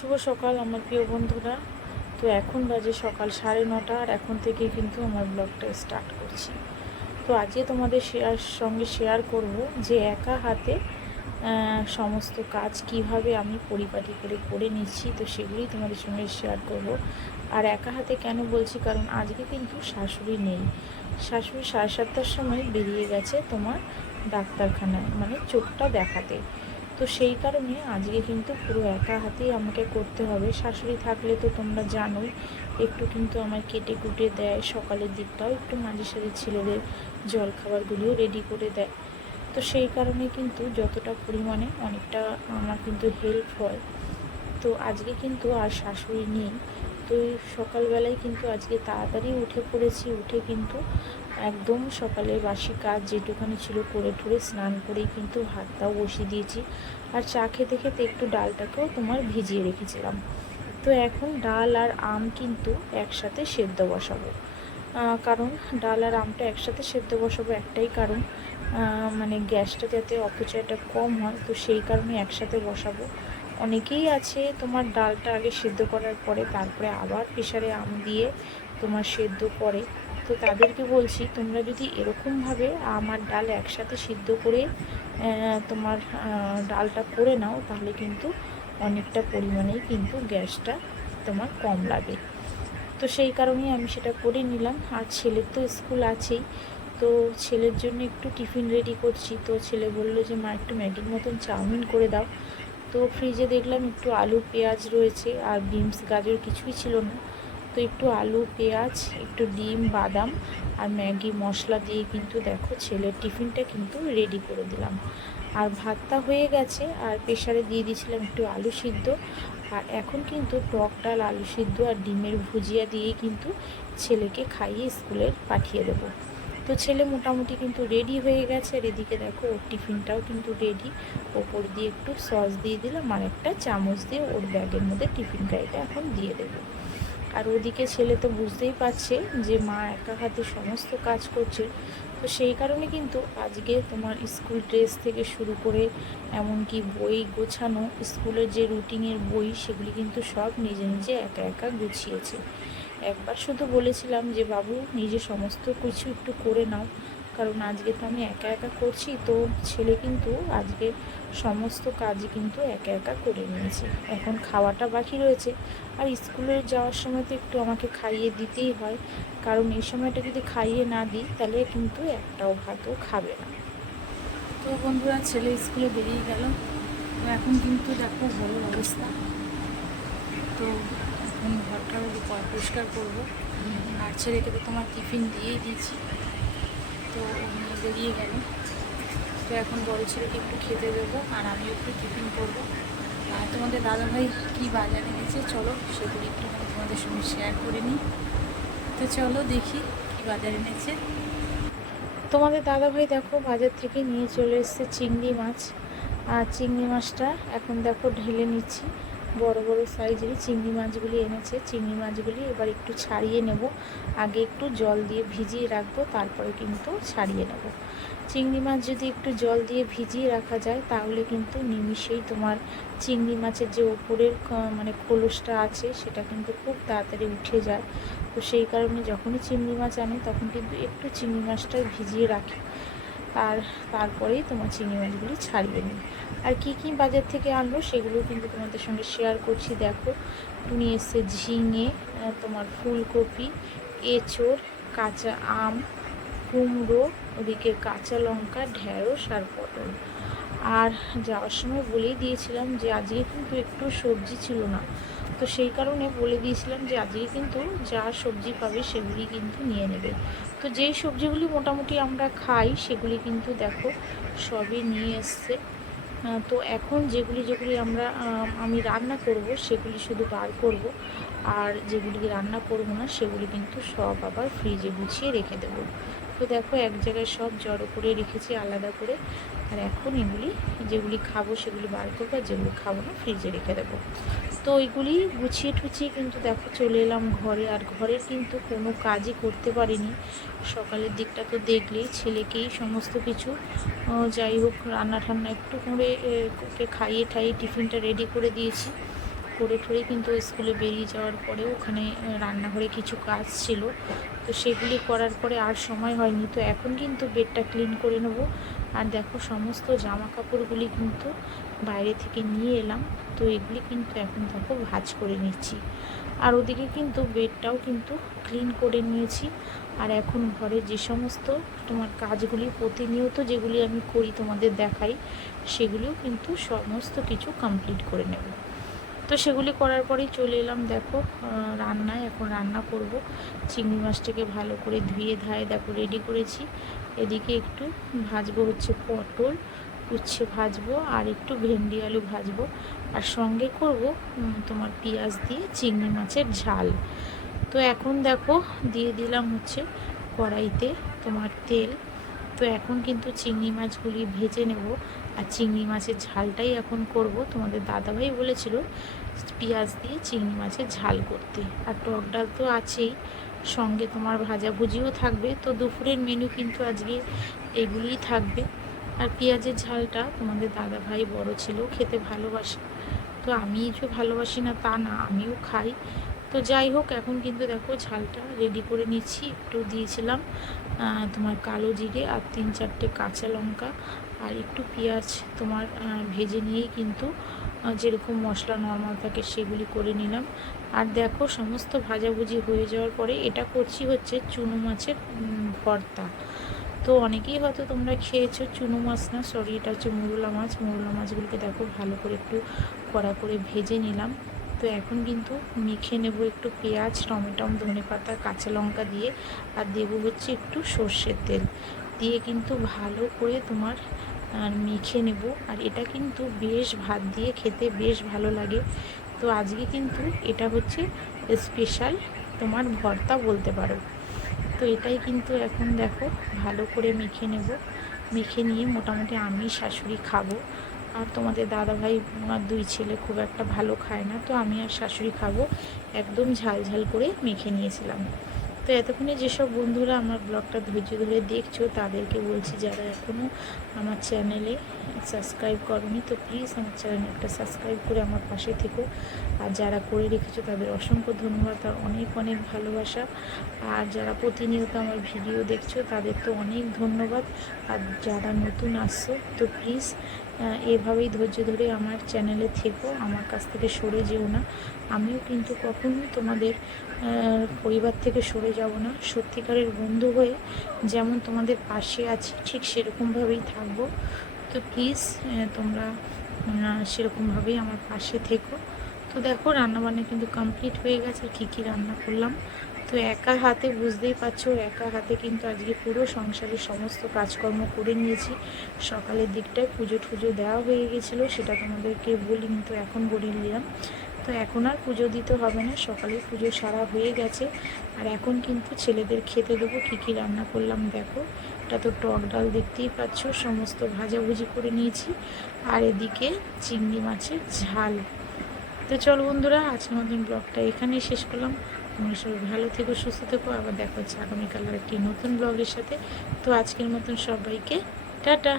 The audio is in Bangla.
শুভ সকাল আমার প্রিয় বন্ধুরা। তো এখন বাজে সকাল সাড়ে নটা আর এখন থেকে কিন্তু আমার ব্লগটা স্টার্ট করছি। তো আজকে তোমাদের শেয়ার সঙ্গে শেয়ার করব যে একা হাতে সমস্ত কাজ কীভাবে আমি পরিপাটি করে করে নিচ্ছি, তো সেগুলি তোমাদের সঙ্গে শেয়ার করব। আর একা হাতে কেন বলছি? কারণ আজকে কিন্তু শাশুড়ি নেই। শাশুড়ি সাড়ে সাতটার সময় বেরিয়ে গেছে তোমার ডাক্তারখানায় মানে চোখটা দেখাতে। তো সেই কারণে আজকে কিন্তু পুরো একা হাতেই আমাকে করতে হবে। শাশুড়ি থাকলে তো তোমরা জানোই, একটু কিন্তু আমার কেটে কুটে দেয় সকালের দিকটাও, একটু মাঝে সাঝে ছেলেদের জলখাবারগুলিও রেডি করে দেয়। তো সেই কারণে কিন্তু যতটা পরিমাণে অনেকটা আমার কিন্তু হেল্প হয়। তো আজকে কিন্তু আর শাশুড়ি নেই তো সকালবেলায় কিন্তু আজকে তাড়াতাড়ি উঠে পড়েছি, উঠে কিন্তু একদম সকালে বাসি কাজ যেটুখানি ছিল করে ঠুরে স্নান করেই কিন্তু ভাতটাও বসিয়ে দিয়েছি। আর চা খেতে খেতে একটু ডালটাকেও তোমার ভিজিয়ে রেখেছিলাম। তো এখন ডাল আর আম কিন্তু একসাথে সেদ্ধ বসাবো। কারণ ডাল আর আমটা একসাথে সেদ্ধ বসাবো একটাই কারণ। মানে গ্যাসটা যাতে অপচয়টা কম হয়, তো সেই কারণে একসাথে বসাবো। অনেকেই আছে তোমার ডালটা আগে সেদ্ধ করার পরে তারপরে আবার প্রেশারে আম দিয়ে তোমার সেদ্ধ করে। তো তাদেরকে বলছি, তোমরা যদি এরকমভাবে আমার ডাল একসাথে সিদ্ধ করে তোমার ডালটা করে নাও, তাহলে কিন্তু অনেকটা পরিমাণেই কিন্তু গ্যাসটা তোমার কম লাগে। তো সেই কারণেই আমি সেটা করে নিলাম। আর ছেলের তো স্কুল আছেই, তো ছেলের জন্য একটু টিফিন রেডি করছি। তো ছেলে বলল যে, মা, একটু ম্যাগির মতন চাউমিন করে দাও। তো ফ্রিজে দেখলাম একটু আলু, পেঁয়াজ রয়েছে আর বিনস গাজর কিছুই ছিল না। তো একটু আলু, পেঁয়াজ, একটু ডিম, বাদাম আর ম্যাগি মশলা দিয়ে কিন্তু দেখো ছেলের টিফিনটা কিন্তু রেডি করে দিলাম। আর ভাতটা হয়ে গেছে আর প্রেশারে দিয়ে দিয়েছিলাম একটু আলু সিদ্ধ। আর এখন কিন্তু টক ডাল, আলু সিদ্ধ আর ডিমের ভুজিয়া দিয়ে কিন্তু ছেলেকে খাইয়ে স্কুলে পাঠিয়ে দেবো। তো ছেলে মোটামুটি কিন্তু রেডি হয়ে গেছে। আর এদিকে দেখো, ওর টিফিনটাও কিন্তু রেডি ওপর দিয়ে একটু সস দিয়ে দিলাম, আর একটা চামচ দিয়ে ওর ব্যাগের মধ্যে টিফিন গাড়িটা এখন দিয়ে দেবো। আর ওদিকে ছেলে তো বুঝতেই পারছে যে মা একা হাতে সমস্ত কাজ করছে। তো সেই কারণে কিন্তু আজকে তোমার স্কুল ড্রেস থেকে শুরু করে এমনকি বই গোছানো স্কুলের যে রুটিনের বই, সেগুলি কিন্তু সব নিজে নিজে একা একা গুছিয়েছে। একবার শুধু বলেছিলাম যে, বাবু, নিজে সমস্ত কিছু একটু করে নাও। কারণ আজকে তো আমি একা একা করছি, তো ছেলে কিন্তু আজকে সমস্ত কাজই কিন্তু একা একা করে নিয়েছে। এখন খাওয়াটা বাকি রয়েছে। আর স্কুলে যাওয়ার সময় তো একটু আমাকে খাইয়ে দিতেই হয়। কারণ এই সময়টা যদি খাইয়ে না দিই, তাহলে কিন্তু একটাও ভাতও খাবে না। তো বন্ধুরা, ছেলে স্কুলে বেরিয়ে গেল। এখন কিন্তু দেখো বড় অবস্থা। তো এখন ঘরটা পরিষ্কার করব। আর ছেলেকে তো তোমার টিফিন দিয়েই দিয়েছি। তো নিয়ে বেরিয়ে গেল। তো এখন বড় ছেলেকে একটু খেতে দেবো আর আমি একটু টিফিন করব। আর তোমাদের দাদাভাই কী বাজারে এনেছে চলো সেগুলি একটু তোমাদের সঙ্গে শেয়ার করে নিই। তো চলো দেখি কী বাজার এনেছে। তোমাদের দাদাভাই দেখো বাজার থেকে নিয়ে চলে এসছে চিংড়ি মাছ। আর চিংড়ি মাছটা এখন দেখো ঢেলে নিচ্ছি। বড় বড় সাইজেরই চিংড়ি মাছগুলি এনেছে। চিংড়ি মাছগুলি এবার একটু ছাড়িয়ে নেব। আগে একটু জল দিয়ে ভিজিয়ে রাখব, তারপরে কিন্তু ছাড়িয়ে নেব। চিংড়ি মাছ যদি একটু জল দিয়ে ভিজিয়ে রাখা যায়, তাহলে কিন্তু নিমিষেই তোমার চিংড়ি মাছের যে ওপরের মানে খোলসটা আছে, সেটা কিন্তু খুব তাড়াতাড়ি উঠে যায়। তো সেই কারণে যখনই চিংড়ি মাছ আনি, তখন কিন্তু একটু চিংড়ি মাছটাই ভিজিয়ে রাখি। তার, তারপরেই তোমার চিংড়ি মাছগুলি ছাড়বে নিই। আর কি কি বাজার থেকে আনলো সেগুলো কিন্তু তোমাদের সঙ্গে শেয়ার করছি, দেখো। তুমি এসছে ঝিঙে তোমার ফুলকপি, এঁচড়, কাঁচা আম, কুমড়ো, ওদিকে কাঁচা লঙ্কা ঢেঁড়স আর পটল। আর যাওয়ার সময় বলেই দিয়েছিলাম যে আজকে কিন্তু একটু সবজি ছিল না। তো সেই কারণে বলে দিয়েছিলাম যে আজকে কিন্তু যা সবজি পাবে সেগুলি কিন্তু নিয়ে নেবে। তো যেই সবজিগুলি মোটামুটি আমরা খাই সেগুলি কিন্তু দেখো সবই নিয়ে এসছে। তো এখন যেগুলি যেগুলি আমরা আমি রান্না করব সেগুলি শুধু বার করব। আর যেগুলি রান্না করব না সেগুলি কিন্তু সব আবার ফ্রিজে গুছিয়ে রেখে দেবো। তো দেখো, এক জায়গায় সব জড়ো করে রেখেছি আলাদা করে। আর এখন এগুলি, যেগুলি খাব সেগুলি বার করব আর যেগুলি খাব না ফ্রিজে রেখে দেবো। তো ওইগুলি গুছিয়ে টুছিয়ে কিন্তু দেখো, চলে এলাম ঘরে। আর ঘরের কিন্তু কোনো কাজই করতে পারিনি। সকালের দিকটা তো দেখলেই, ছেলেকেই সমস্ত কিছু। যাই হোক রান্না ঠান্না একটু করে খাইয়ে ঠাইয়ে টিফিনটা রেডি করে দিয়েছি। করে ঠরে কিন্তু স্কুলে বেরিয়ে যাওয়ার পরে ওখানে রান্নাঘরে কিছু কাজ ছিল। তো সেগুলি করার পরে আর সময় হয়নি। তো এখন কিন্তু বেডটা ক্লিন করে নেব। আর দেখো সমস্ত জামা কাপড়গুলি কিন্তু বাইরে থেকে নিয়ে এলাম। তো এগুলি কিন্তু এখন দেখো ভাঁজ করে নিচ্ছি। আর ওদিকে কিন্তু বেডটাও কিন্তু ক্লিন করে নিয়েছি। আর এখন ঘরে যে সমস্ত তোমার কাজগুলি, প্রতিনিয়ত যেগুলি আমি করি তোমাদের দেখাই, সেগুলিও কিন্তু সমস্ত কিছু কমপ্লিট করে নেব। তো সেগুলি করার পরেই চলে এলাম, দেখো রান্নায়। এখন রান্না করব। চিংড়ি মাছটাকে ভালো করে ধুয়ে ধায়ে, দেখো রেডি করেছি। এদিকে একটু ভাজবো হচ্ছে পটল, উচ্ছে ভাজবো আর একটু ভেন্ডি আলু ভাজবো। আর সঙ্গে করব তোমার পেঁয়াজ দিয়ে চিংড়ি মাছের ঝাল। তো এখন দেখো, দিয়ে দিলাম হচ্ছে কড়াইতে তোমার তেল। তো এখন কিন্তু চিংড়ি মাছগুলি ভেজে নেব। আর চিংড়ি মাছের ঝালটাই এখন করব। তোমাদের দাদাভাই বলেছিল পেঁয়াজ দিয়ে চিংড়ি মাছের ঝাল করতে। আর টক ডাল তো আছেই। সঙ্গে তোমার ভাজাভুজিও থাকবে। তো দুপুরের মেনু কিন্তু আজকে এগুলিই থাকবে। আর পেঁয়াজের ঝালটা তোমাদের দাদাভাই বড় ছিল, খেতে ভালোবাসে। তো আমি যে ভালোবাসি না তা না, আমিও খাই। তো যাই হোক, এখন কিন্তু দেখো ঝালটা রেডি করে নিচ্ছি। একটু দিয়েছিলাম তোমার কালো জিরে আর তিন চারটে কাঁচা লঙ্কা আর একটু পেঁয়াজ তোমার ভেজে নিয়েই কিন্তু যেরকম মশলা নর্মাল থাকে সেগুলি করে নিলাম। আর দেখো সমস্ত ভাজাভুজি হয়ে যাওয়ার পরে এটা করছি হচ্ছে চুনো মাছের ভর্তা। তো অনেকেই হয়তো তোমরা খেয়েছো চুনো মাছ না সরি এটা হচ্ছে মুরলা মাছ। মুরলা মাছগুলোকে দেখো ভালো করে একটু কড়া করে ভেজে নিলাম। তো এখন কিন্তু মেখে নেব একটু পেঁয়াজ, টমেটম ধনে পাতা কাঁচা লঙ্কা দিয়ে আর দেবো হচ্ছে একটু সর্ষের তেল। দিয়ে কিন্তু ভালো করে তোমার আর মেখে নেব। আর এটা কিন্তু বেশ ভাত দিয়ে খেতে বেশ ভালো লাগে। তো আজকে কিন্তু এটা হচ্ছে স্পেশাল তোমার ভর্তা বলতে পারো। তো এটাই কিন্তু এখন দেখো, ভালো করে মেখে নেব। মেখে নিয়ে মোটামুটি আমি শাশুড়ি খাব। আর তোমাদের দাদা ভাই আর দুই ছেলে খুব একটা ভালো খায় না, তো আমি আর শাশুড়ি খাব। একদম ঝাল ঝাল করে মেখে নিয়েছিলাম। তো এতক্ষণে যেসব বন্ধুরা আমার ব্লগটা ধৈর্য ধরে দেখছ, তাদেরকে বলছি যারা এখনও আমার চ্যানেলে সাবস্ক্রাইব করনি, তো প্লিজ আমার চ্যানেলে একটা সাবস্ক্রাইব করে আমার পাশে থেকো। আর যারা করে রেখেছো, তাদের অসংখ্য ধন্যবাদ আর অনেক অনেক ভালোবাসা। আর যারা প্রতিনিয়ত আমার ভিডিও দেখছ, তাদের তো অনেক ধন্যবাদ। আর যারা নতুন আসছো, তো প্লিজ এভাবেই ধৈর্য ধরে আমার চ্যানেলে থেকো, আমার কাছ থেকে সরে যেও না। আমিও কিন্তু কখনোই তোমাদের পরিবার থেকে সরে যাব না। সত্যিকারের বন্ধু হয়ে যেমন তোমাদের পাশে আছি, ঠিক সেরকমভাবেই থাকব। তো প্লিজ তোমরা সেরকমভাবেই আমার পাশে থেকো। তো দেখো, রান্নাবান্না কিন্তু কমপ্লিট হয়ে গেছে কী কী রান্না করলাম। তো একা হাতে বুঝতেই পারছ একা হাতে কিন্তু আজকে পুরো সংসারের সমস্ত কাজকর্ম করে নিয়েছি। সকালের দিকটায় পুজো টুজো দেওয়া হয়ে গেছিল, সেটা তোমাদেরকে বলিনি, তো এখন বলে নিলাম তো এখন আর পুজো দিতে হবে না সকালে পুজো সারা হয়ে গেছে। আর এখন কিন্তু ছেলেদের খেতে দেবো, কী কী রান্না করলাম দেখো। এটা তো টক ডাল দেখতেই পাচ্ছ, সমস্ত ভাজাভুজি করে নিয়েছি। আর এদিকে চিংড়ি মাছের ঝাল। তো চল বন্ধুরা, আজকের মতন ব্লগটা এখানেই শেষ করলাম। তোমরা সবাই ভালো থেকো, সুস্থ থেকো। আবার দেখা হচ্ছে আগামীকাল আর একটি নতুন ব্লগের সাথে। তো আজকের মতন সবাইকে টাটা।